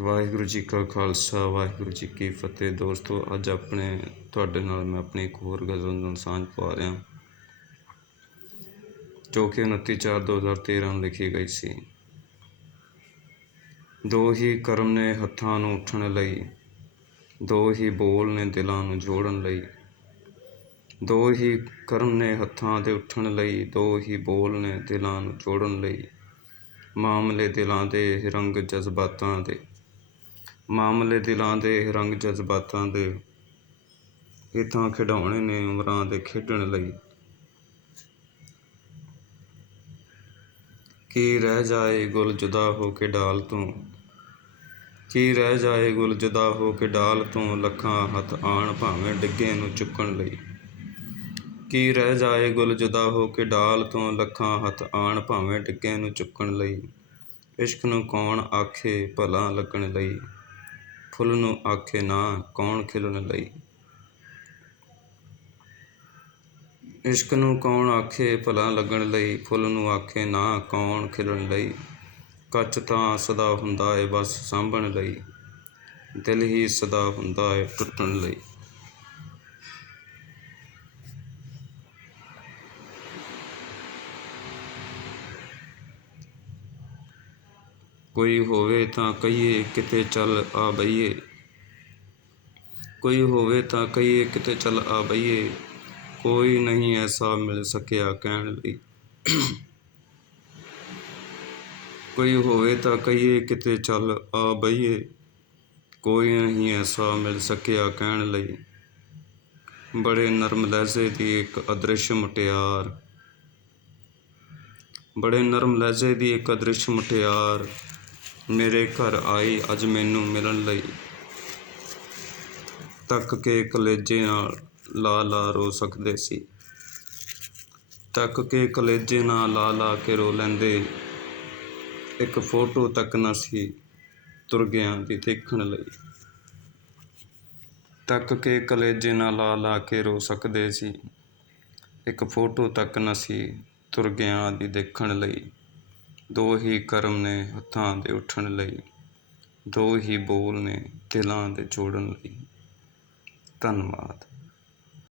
ਵਾਹਿਗੁਰੂ ਜੀ ਕਾ ਖਾਲਸਾ, ਵਾਹਿਗੁਰੂ ਜੀ ਕੀ ਫਤਿਹ। ਦੋਸਤੋ, ਅੱਜ ਆਪਣੇ, ਤੁਹਾਡੇ ਨਾਲ ਮੈਂ ਆਪਣੀ ਇੱਕ ਹੋਰ ਗਜ਼ਲ ਨਾਲ ਸਾਂਝ ਪਾ ਰਿਹਾ। ਜੋ ਕਿ 29 ਚਾਰ 2013 ਨੂੰ ਲਿਖੀ ਗਈ ਸੀ। ਦੋ ਹੀ ਕਰਮ ਨੇ ਹੱਥਾਂ ਨੂੰ ਉੱਠਣ ਲਈ, ਦੋ ਹੀ ਬੋਲ ਨੇ ਦਿਲਾਂ ਨੂੰ ਜੋੜਨ ਲਈ, ਦੋ ਹੀ ਕਰਮ ਨੇ ਹੱਥਾਂ ਦੇ ਉੱਠਣ ਲਈ, ਦੋ ਹੀ ਬੋਲ ਨੇ ਦਿਲਾਂ ਨੂੰ ਜੋੜਨ ਲਈ, ਮਾਮਲੇ ਦਿਲਾਂ ਦੇ ਰੰਗ ਜਜ਼ਬਾਤਾਂ ਦੇ। ਮਾਮਲੇ ਦਿਲਾਂ ਦੇ ਰੰਗ ਜਜ਼ਬਾਤਾਂ ਦੇ ਇਹ ਤਾਂ ਖਿਡੌਣੇ ਨੇ ਉਮਰਾਂ ਦੇ ਖੇਡਣ ਲਈ। ਕੀ ਰਹਿ ਜਾਏ ਗੁਲ ਜੁਦਾ ਹੋ ਕੇ ਡਾਲ ਤੋਂ? ਕੀ ਰਹਿ ਜਾਏ ਗੁਲ ਜੁਦਾ ਹੋ ਕੇ ਡਾਲ ਤੋਂ ਲੱਖਾਂ ਹੱਥ ਆਣ ਭਾਵੇਂ ਡਿੱਗੇ ਨੂੰ ਚੁੱਕਣ ਲਈ? ਕੀ ਰਹਿ ਜਾਏ ਗੁਲ ਜੁਦਾ ਹੋ ਕੇ ਡਾਲ ਤੋਂ ਲੱਖਾਂ ਹੱਥ ਆਣ ਭਾਵੇਂ ਡਿੱਗੇ ਨੂੰ ਚੁੱਕਣ ਲਈ? ਇਸ਼ਕ ਨੂੰ ਕੌਣ ਆਖੇ ਭਲਾ ਲੱਗਣ ਲਈ? ਫੁੱਲ ਨੂੰ ਆਖੇ ਨਾ, ਕੌਣ ਖਿਲਣ ਲਈ? ਇਸ਼ਕ ਨੂੰ ਕੌਣ ਆਖੇ ਭਲਾ ਲੱਗਣ ਲਈ? ਫੁੱਲ ਨੂੰ ਆਖੇ ਨਾ, ਕੌਣ ਖਿਲਣ ਲਈ? ਕੱਚ ਤਾਂ ਸਦਾ ਹੁੰਦਾ ਏ, ਬਸ ਸਾਂਭਣ ਲਈ। ਦਿਲ ਹੀ ਸਦਾ ਹੁੰਦਾ ਏ, ਟੁੱਟਣ ਲਈ। ਕੋਈ ਹੋਵੇ ਤਾਂ ਕਹੀਏ ਕਿਤੇ ਚੱਲ ਆ ਬਈਏ। ਕੋਈ ਹੋਵੇ ਤਾਂ ਕਹੀਏ ਕਿਤੇ ਚੱਲ ਆ ਬਈਏ। ਕੋਈ ਨਹੀਂ ਐਸਾ ਮਿਲ ਸਕਿਆ ਕਹਿਣ ਲਈ। ਕੋਈ ਹੋਵੇ ਤਾਂ ਕਹੀਏ ਕਿਤੇ ਚੱਲ ਆ ਬਈਏ। ਕੋਈ ਨਹੀਂ ਐਸਾ ਮਿਲ ਸਕਿਆ ਕਹਿਣ ਲਈ। ਬੜੇ ਨਰਮ ਲਹਿਜ਼ੇ ਦੀ ਇੱਕ ਅਦ੍ਰਿਸ਼ ਮੁਟਿਆਰ। ਬੜੇ ਨਰਮ ਲਹਿਜ਼ੇ ਦੀ ਇੱਕ ਅਦ੍ਰਿਸ਼ ਮੁਟਿਆਰ। ਮੇਰੇ ਘਰ ਆਈ ਅੱਜ ਮੈਨੂੰ ਮਿਲਣ ਲਈ। ਤੱਕ ਕੇ ਕਲੇਜੇ ਨਾਲ ਲਾ ਲਾ ਰੋ ਸਕਦੇ ਸੀ। ਤੱਕ ਕੇ ਕਲੇਜੇ ਨਾਲ ਲਾ ਲਾ ਕੇ ਰੋ ਲੈਂਦੇ। ਇੱਕ ਫੋਟੋ ਤੱਕ ਨਾ ਸੀ ਤੁਰ ਗਿਆ ਦੀ ਦੇਖਣ ਲਈ। ਤੱਕ ਕੇ ਕਲੇਜੇ ਨਾਲ ਲਾ ਲਾ ਕੇ ਰੋ ਸਕਦੇ ਸੀ। ਇੱਕ ਫੋਟੋ ਤੱਕ ਨਾ ਸੀ ਤੁਰ ਗਿਆ ਦੀ ਦੇਖਣ ਲਈ। ਦੋ ਹੀ ਕਰਮ ਨੇ ਹੱਥਾਂ ਦੇ ਉੱਠਣ ਲਈ, ਦੋ ਹੀ ਬੋਲ ਨੇ ਦਿਲਾਂ ਦੇ ਜੋੜਨ ਲਈ। ਧੰਨਵਾਦ।